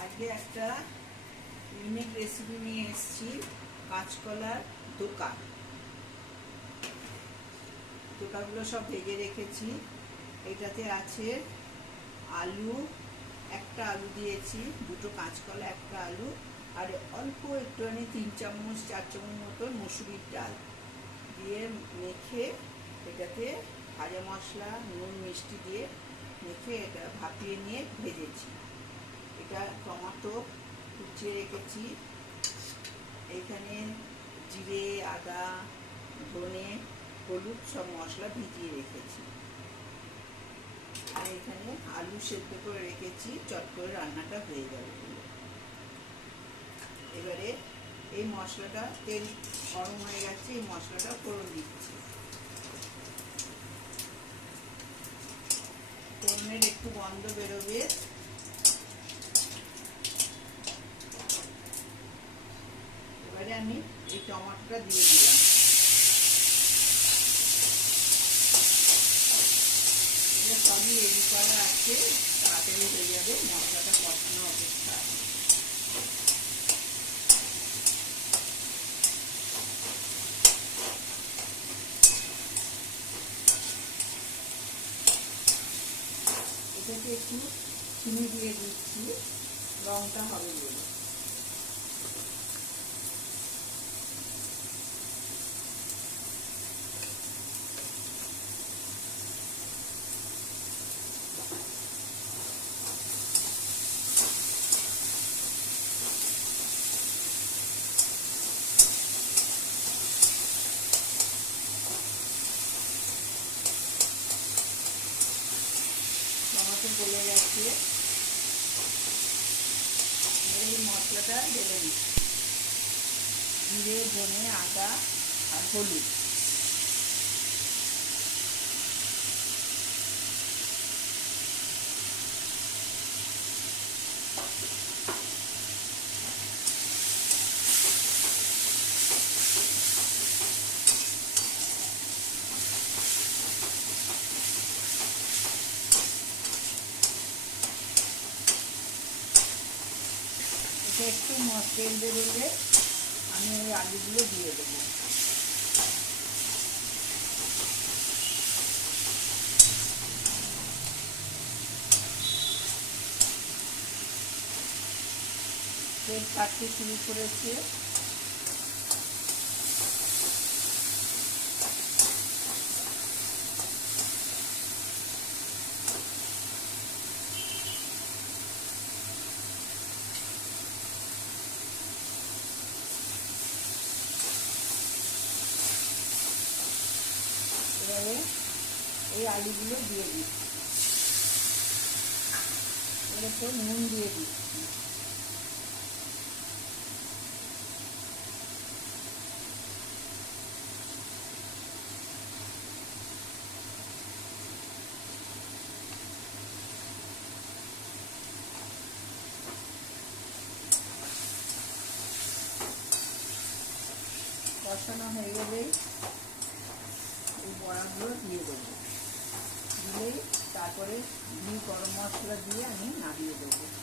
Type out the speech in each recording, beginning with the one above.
আজকে একটা unique recipe নিয়ে এসেছি, কাঁচকলার দোকা দোকাগুলো সব ভেজে রেখেছি। এটাতে আছে আলু, একটা আলু দিয়েছি, দুটো কাঁচকলা, একটা আলু, আর অল্প একটুখানি তিন চামচ, চার চামচ মতন মুসুরির ডাল দিয়ে মেখে এটাতে ভাজা মশলা, নুন, মিষ্টি দিয়ে মেখে এটা ভাপিয়ে নিয়ে ভেজেছি। এটা টমাটো কুচিয়ে রেখেছি। এখানে জিরে, আদা, ধনে, হলুদ সব মশলা ভিজিয়ে রেখেছি। আর এখানে আলু সেদ্ধ করে রেখেছি, চট করে রান্নাটা হয়ে যাবে। এবারে এই মশলাটা তেল গরম হয়ে গেছে, এই মশলাটা ফোড়ন দিচ্ছি। ফোড়নের একটু গন্ধ বেরোবে। এবারে আমি এই টমাটোটা দিয়ে দিলাম। সবই রেডি করা আছে, তাড়াতাড়ি হয়ে যাবে, মশলাটা কষানো অপেক্ষা একটু চিনি দিয়ে দিচ্ছি। লঙ্কা হবে বলে টমাটো গলে গেছে। এই মশলাটা ঢেলে দিচ্ছি জিরে ধনে আদা আর হলুদ। এটা একটু তেল বেরোলে আমি ওই আলুগুলো দিয়ে দেবো। তেল কাটতে শুরু করেছে এবারে এই আলুগুলো দিয়ে দিচ্ছি এবারে তো নুন দিয়ে দিচ্ছি কষানো হয়ে গেলেই এই বড়াগুলো দিয়ে দেবো। তারপরে গরম মশলা দিয়ে আমি নাড়িয়ে দেবো।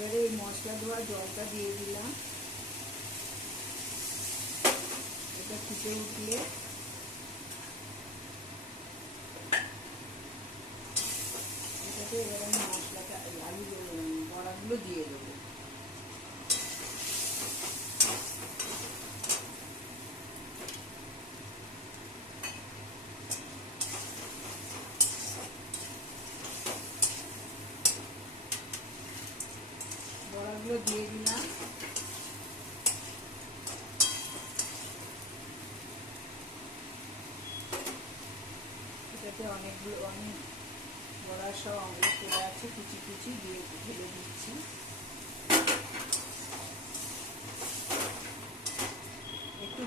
এবারে এই মশলা ধোয়া জলটা দিয়ে দিলাম। এটা ফুটে উঠলে। এটাতে এবার আমি মশলাটা, আলু, বড়াগুলো দিয়ে দেবো। বড়াগুলো দিয়ে দিলাম। এটাতে অনেকগুলো, অনেক বড়া সব অমলেট করে আছে, কুচি কুচি দিয়ে ঢেলে দিচ্ছি।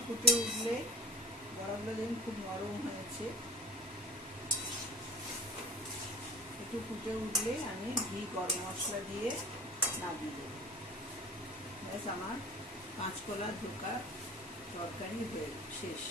ফুটে উঠলে বড়াগুলো দেখুন খুব নরম হয়েছে। একটু ফুটে উঠলে আমি ঘি, গরম মশলা দিয়ে নামিয়ে দেবো। ব্যাস আমার কাঁচকলা ধোকা তরকারি শেষ।